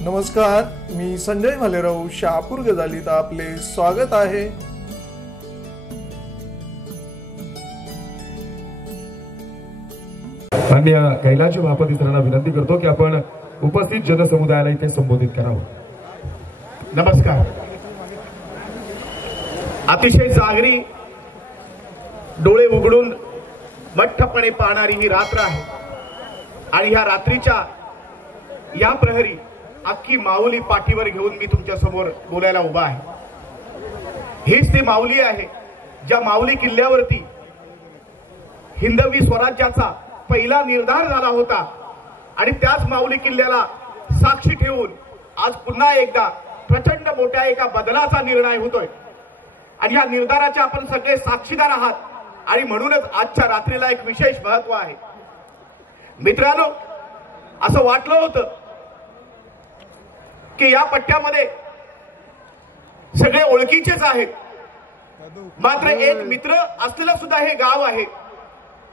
नमस्कार, मी संजय भालेराव शहापूर गजालीत आपले स्वागत आहे। माननीय कैलाश महापौरांना विनंती करतो की आपण उपस्थित जनसमुदायाला इथे संबोधित करावं। नमस्कार। अतिशय जागरी डोळे उघडून मठ्ठपणे पाहणारी ही रात्र आहे आणि ह्या रात्रीच्या या प्रहरी अख्खी माऊली पाठीवर घेऊन मी तुमच्या समोर बोलायला उभा आहे। हीच ती माऊली आहे ज्या माऊली किल्ल्यावरती हिंदवी स्वराज्याचा पहिला निर्धार झाला होता आणि त्याच माऊली किल्ल्याला साक्षी ठेवून आज पुन्हा एकदा प्रचंड मोठ्या एका बदलाचा निर्णय होतोय आणि या निर्धाराचे आपण सगळे साक्षीदार आहात आणि म्हणूनच आजच्या रात्रीला एक विशेष महत्व आहे। मित्रांनो, असं वाटलं होतं की या पट्ट्यामध्ये सगळे ओळखीचेच आहेत, मात्र एक मित्र असलेलं सुद्धा हे गाव आहे।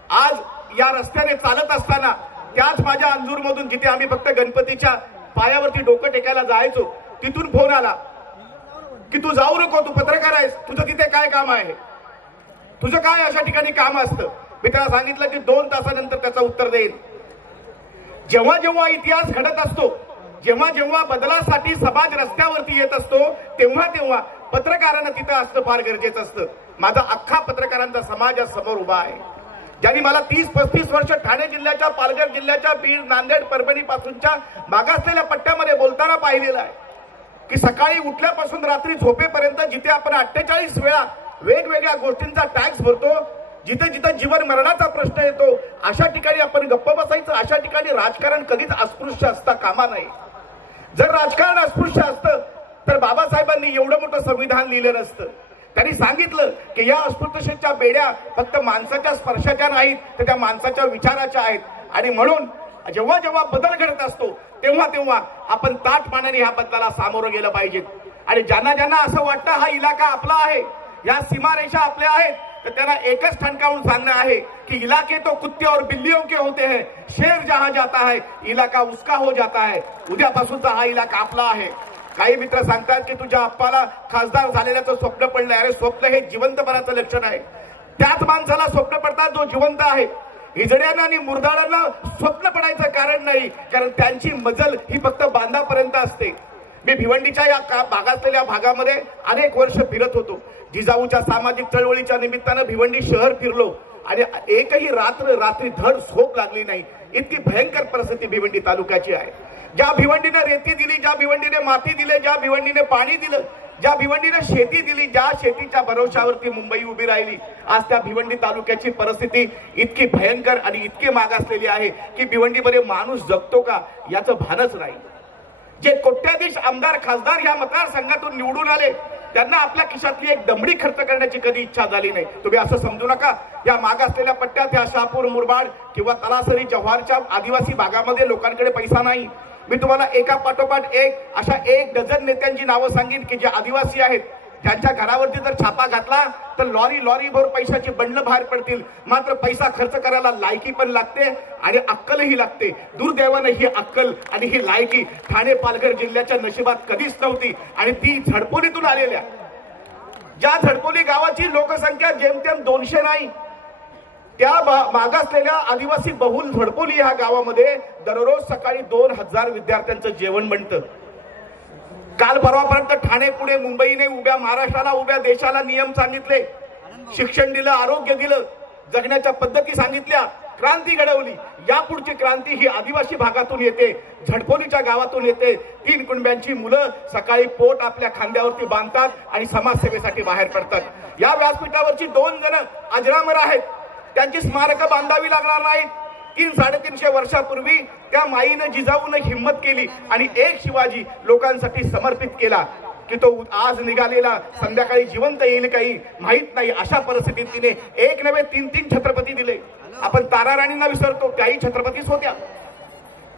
आज या रस्त्याने चालत असताना त्याच माझ्या अंजूरमधून जिथे आम्ही फक्त गणपतीच्या पायावरती डोकं टेकायला जायचो तिथून फोन आला की तू जाऊ नको, तू पत्रकार आहेस, तुझं तिथे काय काम आहे, तुझं काय अशा ठिकाणी काम असतं। मी त्याला सांगितलं की 2 तासानंतर त्याचं उत्तर देईन। जेव्हा जेव्हा इतिहास घडत असतो, जेव्हा जेव्हा बदलासाठी समाज रस्त्यावरती येत असतो, तेव्हा तेव्हा पत्रकारांना तिथं असणं फार गरजेचं असतं। माझा अख्खा पत्रकारांचा समाज या समोर उभा आहे, ज्यांनी मला 30-35 वर्ष ठाणे जिल्ह्याच्या, पालघर जिल्ह्याच्या, बीड, नांदेड, परभणी पासूनच्या मागासलेल्या पट्ट्यामध्ये बोलताना पाहिलेलं आहे की सकाळी उठल्यापासून रात्री झोपेपर्यंत जिथे आपण 48 वेळा वेगवेगळ्या गोष्टींचा टॅक्स भरतो, जिथे जिथे जीवन मरणाचा प्रश्न येतो, अशा ठिकाणी आपण गप्प बसायचं। अशा ठिकाणी राजकारण कधीच अस्पृश्य असता कामा नये। जर राजकारण अस्पृश्य असतं तर बाबासाहेबांनी एवढं मोठं संविधान लिहिलं नसतं। त्यांनी सांगितलं की या अस्पृश्यतेच्या बेड्या फक्त माणसाच्या स्पर्शाच्या नाहीत, तर त्या माणसाच्या विचाराच्या आहेत आणि म्हणून जेव्हा जेव्हा बदल घडत असतो तेव्हा तेव्हा आपण ताठमानाने ह्या बदलाला सामोरं गेलं पाहिजे। आणि ज्यांना ज्यांना असं वाटतं हा इलाका आपला आहे, या सीमारेषा आपल्या आहेत, तर त्यांना एकच ठणकावून सांगणं आहे कि इलाके तो कुत्ते और बिल्लियों के होते हैं, शेर जहां जाता है इलाका उसका हो जाता है। उद्यापासूनचा हा इलाका आपला आहे। काही मित्र सांगतात की तुझ्या आप्पाला खासदार झालेल्याचं स्वप्न पडलंय। अरे, स्वप्न हे जिवंतपणाचं लक्षण आहे। त्याच माणसाला स्वप्न पडतात जो जिवंत आहे। हिजड्यांना आणि मुरदाळांना स्वप्न पडायचं कारण नाही, कारण त्यांची मजल ही फक्त बांधापर्यंत असते। मी भिवंडीच्या या भागातल्या भागामध्ये अनेक वर्ष फिरत होतो। जिजाऊच्या सामाजिक चळवळीच्या निमित्तानं भिवंडी शहर फिरलो आणि एकही रात्री धड झोप लागली नाही। इतकी भयंकर परिस्थिती भिवंडी तालुक्याची आहे। ज्या भिवंडीने रेती दिली, ज्या भिवंडीने माती दिले, ज्या भिवंडीने पाणी दिलं, ज्या भिवंडीने शेती दिली, ज्या शेतीच्या भरोशावरती मुंबई उभी राहिली, आज त्या भिवंडी तालुक्याची परिस्थिती इतकी भयंकर आणि इतकी मागासलेली आहे की भिवंडीमध्ये माणूस जगतो का याचं भानच नाही। जे कोट्याधीश आमदार खासदार या मतदारसंघातून निवडून आले त्यांना आपल्या खिशातली एक दमडी खर्च करण्याची कधी इच्छा झाली नाही। तुम्ही असं समजू नका या मागासलेल्या पट्ट्यात, या शहापूर, मुरबाड किंवा तलासरी, जव्हारच्या आदिवासी भागामध्ये लोकांकडे पैसा नाही। मी तुम्हाला एका पाठोपाठ एक अशा 1 डझन नेत्यांची नावं सांगेन की जे आदिवासी आहेत, त्यांच्या घरावरती जर छापा घातला तर लॉरी भर पैशाची बंडलं बाहेर पडतील, मात्र पैसा खर्च करायला लायकी पण लागते आणि अक्कलही लागते। दुर्दैवाने ही अक्कल आणि ही लायकी ठाणे, पालघर जिल्ह्याच्या नशिबात कधीच नव्हती आणि ती झडपोलीतून आलेल्या, ज्या झडपोली गावाची लोकसंख्या जेमतेम 200 नाही, त्या मागासलेल्या आदिवासी बहुल झडपोली ह्या गावामध्ये दररोज सकाळी 2000 विद्यार्थ्यांचं जेवण बनतं। काल परवापर्यंत ठाणे, पुणे, मुंबईने उभ्या महाराष्ट्राला, उभ्या देशाला नियम सांगितले, शिक्षण दिलं, आरोग्य दिलं, जगण्याच्या पद्धती सांगितल्या, क्रांती घडवली। यापुढची क्रांती ही आदिवासी भागातून येते, झडपोलीच्या गावातून येते। 3 कुटुंबांची मुलं सकाळी पोट आपल्या खांद्यावरती बांधतात आणि समाजसेवेसाठी बाहेर पडतात। या व्यासपीठावरची 2 जण अजरामर आहेत, त्यांची स्मारकं बांधावी लागणार नाहीत। 300-350 वर्षापूर्वी त्या माईनं, जिजाऊनं हिम्मत केली आणि एक शिवाजी लोकांसाठी समर्पित केला की तो आज निघालेला संध्याकाळी जिवंत येईल काही माहित नाही। अशा परिस्थितीत तिने 1 नव्हे 3 छत्रपती दिले। आपण ताराराणींना विसरतो, त्याही छत्रपतीच होत्या।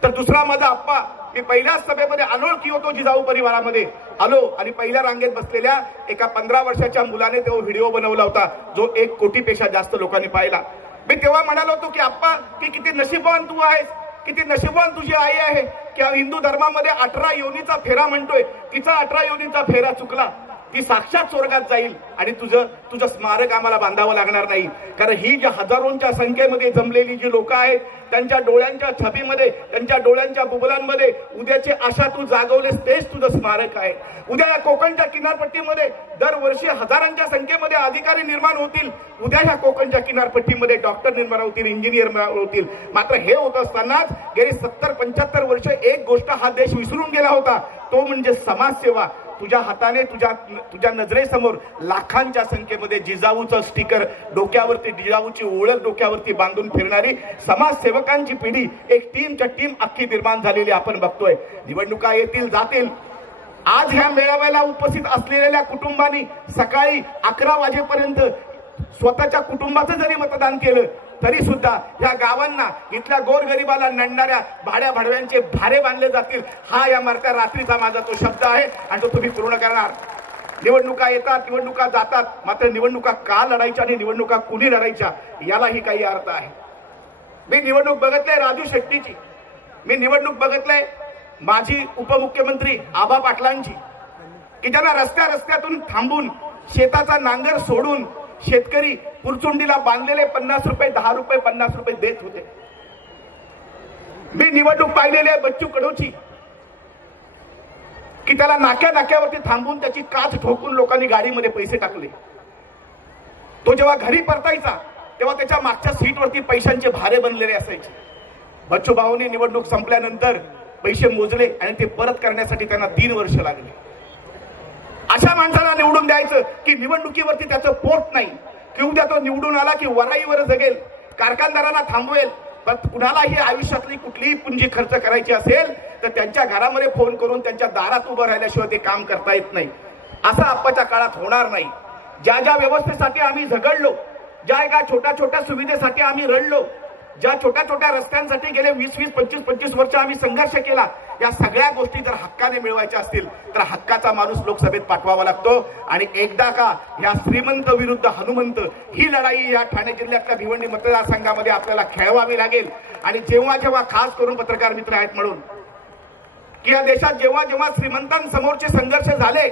तर दुसरा माझा आप्पा, मी पहिल्याच सभेमध्ये अनोळखी होतो, जिजाऊ परिवारामध्ये आलो आणि पहिल्या रांगेत बसलेल्या एका 15 वर्षाच्या मुलाने तो व्हिडिओ बनवला होता जो 1 कोटीपेक्षा जास्त लोकांनी पाहिला। मी तेव्हा म्हणालो होतो की आप्पा, की किती नशीबवान तू आहेस किती नशीबवान तुझी आई आहे की हिंदू धर्मामध्ये 18 योनीचा फेरा म्हणतोय, तिचा 18 योनीचा फेरा चुकला, ती साक्षात स्वर्गात जाईल आणि तुझं स्मारक आम्हाला बांधावं लागणार नाही. कारण ही जी हजारोंच्या संख्येमध्ये जमलेली जी लोक आहेत, त्यांच्या डोळ्यांच्या छबीमध्ये, त्यांच्या डोळ्यांच्या बुबलांमध्ये उद्याची आशा तू जागवलेस, तेच तुझं स्मारक आहे. उद्या या कोकणच्या किनारपट्टीमध्ये दरवर्षी हजारांच्या संख्येमध्ये अधिकारी निर्माण होतील. उद्या ह्या कोकणच्या किनारपट्टीमध्ये डॉक्टर निर्माण होतील, इंजिनियर होतील. मात्र हे होत असतानाच गेली 70-75 वर्ष एक गोष्ट हा देश विसरून गेला होता, तो म्हणजे समाजसेवा. तुझ्या हाताने तुझ्या नजरेसमोर लाखांच्या संख्येमध्ये जिजाऊचं स्टिकर डोक्यावरती, जिजाऊची ओळख डोक्यावरती बांधून फिरणारी समाजसेवकांची पिढी, एक टीमच्या टीम अख्खी निर्माण झालेली आपण बघतोय. निवडणुका येतील जातील. आज ह्या मेळाव्याला उपस्थित असलेल्या कुटुंबांनी सकाळी 11 वाजेपर्यंत स्वतःच्या कुटुंबाचं जरी मतदान केलं तरी सुद्धा या गावांना, इथल्या गोरगरिबाला नडणाऱ्या भाड्या भाडव्यांचे भारे बांधले जातील. हा या मरत्या रात्रीचा माझा तो शब्द आहे आणि तो तुम्ही पूर्ण करणार. निवडणुका येतात, निवडणुका जातात, मात्र निवडणुका का लढायच्या आणि निवडणुका कुणी लढायच्या यालाही काही अर्थ आहे. मी निवडणूक बघितलंय राजू शेट्टीची, मी निवडणूक बघितलंय माजी उपमुख्यमंत्री आबा पाटलांची, की ज्यांना रस्त्यातून थांबून शेताचा नांगर सोडून शेतकरी पुरचुंडीला बांधलेले 50 रुपये, 10 रुपये, 50 रुपये देत होते. मी निवडणूक पाहिलेली आहे बच्चू कडूची, की त्याला नाक्यावरती थांबून त्याची काच ठोकून लोकांनी गाडीमध्ये पैसे टाकले. तो जेव्हा घरी परतायचा तेव्हा त्याच्या मागच्या सीटवरती पैशांचे भारे बनलेले असायचे. बच्चू भाऊनी निवडणूक संपल्यानंतर पैसे मोजले आणि ते परत करण्यासाठी त्यांना 3 वर्ष लागले. अशा माणसाला निवडून द्यायचं की निवडणुकीवरती त्याचं पोट नाही, की उद्या तो निवडून आला की वराईवर जगेल, कारखानदारांना थांबवेल. पण कुणालाही आयुष्यातली कुठलीही पुंजी खर्च करायची असेल तर त्यांच्या घरामध्ये फोन करून त्यांच्या दारात उभं राहिल्याशिवाय ते काम करता येत नाही. असं आपाच्या काळात होणार नाही. ज्या ज्या व्यवस्थेसाठी आम्ही झगडलो, ज्या एका छोट्या सुविधेसाठी आम्ही रडलो, ज्या छोट्या रस्त्यांसाठी गेले 20-20, 25-25 वर्ष आम्ही संघर्ष केला, या सगळ्या गोष्टी जर हक्काने मिळवायच्या असतील तर हक्काचा माणूस लोकसभेत पाठवावा लागतो. आणि एकदा का या श्रीमंत विरुद्ध हनुमंत ही लढाई या ठाणे जिल्ह्यातल्या भिवंडी मतदारसंघामध्ये आपल्याला खेळवावी लागेल. आणि जेव्हा खास करून पत्रकार मित्र आहेत म्हणून, की या देशात जेव्हा श्रीमंतांसमोरचे संघर्ष झाले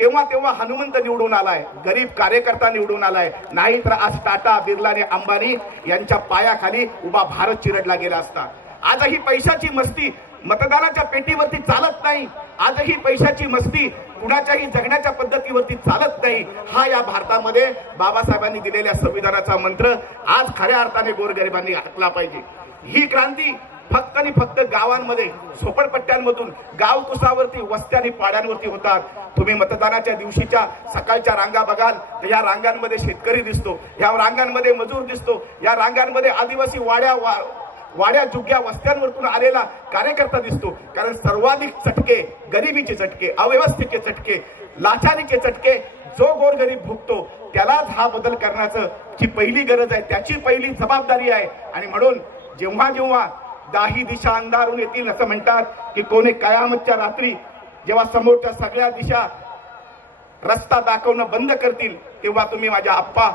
तेव्हा हनुमंत निवडून आलाय, गरीब कार्यकर्ता निवडून आलाय. नाही तर आज टाटा, बिर्ला आणि अंबानी यांच्या पायाखाली उभा भारत चिरडला गेला असता. आजही पैशाची मस्ती मतदानाच्या पेटीवरती चालत नाही. आजही पैशाची मस्ती कुणाच्याही जगण्याच्या पद्धतीवरती चालत नाही. हा या भारतामध्ये बाबासाहेबांनी दिलेल्या संविधानाचा मंत्र आज खऱ्या अर्थाने गोरगरिबांनी ऐकला पाहिजे. ही क्रांती फक्त आणि फक्त गावांमध्ये, झोपडपट्ट्यांमधून, गावकुसावरती, वस्त्या आणि पाड्यांवरती होतात. तुम्ही मतदानाच्या दिवशीच्या सकाळच्या रांगा बघाल तर या रांगांमध्ये शेतकरी दिसतो, या रांगांमध्ये मजूर दिसतो, या रांगांमध्ये आदिवासी वाड्या जुग्या वस्त्यांवरतून आलेला कार्यकर्ता दिसतो. कारण सर्वाधिक चटके, गरिबीचे चटके, अव्यवस्थेचे चटके, लाचारीचे चटके जो गोरगरीब भोगतो त्यालाच हा बदल करण्याची पहिली गरज आहे, त्याची पहिली जबाबदारी आहे. आणि म्हणून जेव्हा दाही दिशा अंधारून येतील असं म्हणतात, की कोणी कयामतच्या रात्री जेव्हा समोरच्या सगळ्या दिशा रस्ता दाखवणं बंद करतील तेव्हा तुम्ही माझ्या आप्पा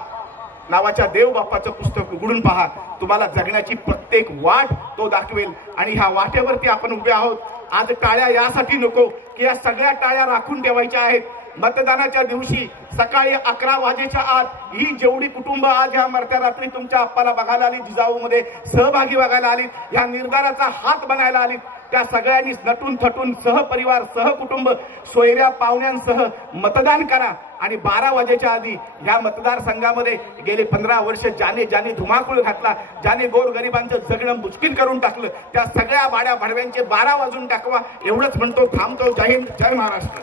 नावाच्या देव बाप्पाचं पुस्तक उघडून पहा. तुम्हाला जगण्याची प्रत्येक वाट तो दाखवेल. आणि ह्या वाटेवरती आपण उभे आहोत. आज टाळ्या यासाठी नको की या सगळ्या टाळ्या राखून ठेवायच्या आहेत. मतदानाच्या दिवशी सकाळी 11 वाजेच्या आत ही जेवढी कुटुंब आज ह्या मरत्या रात्री तुमच्या आप्पाला बघायला आली, जिजाऊमध्ये सहभागी व्हायला आली, ह्या निर्धाराचा हात बनायला आली, त्या सगळ्यांनी नटून थटून सहपरिवार, सहकुटुंब, सोयऱ्या पाहुण्यांसह मतदान करा. आणि 12 वाजेच्या आधी या मतदारसंघामध्ये गेले 15 वर्ष ज्याने धुमाकूळ घातला, ज्याने गोरगरिबांचं जगणं मुश्किल करून टाकलं, त्या सगळ्या भाड्या भाडव्यांचे 12 वाजून टाकवा. एवढंच म्हणतो, थांबतो. जय हिंद, जय महाराष्ट्र.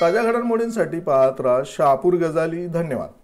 ताज्या घडामोडींसाठी पाहत राहा शहापूर गजाली. धन्यवाद.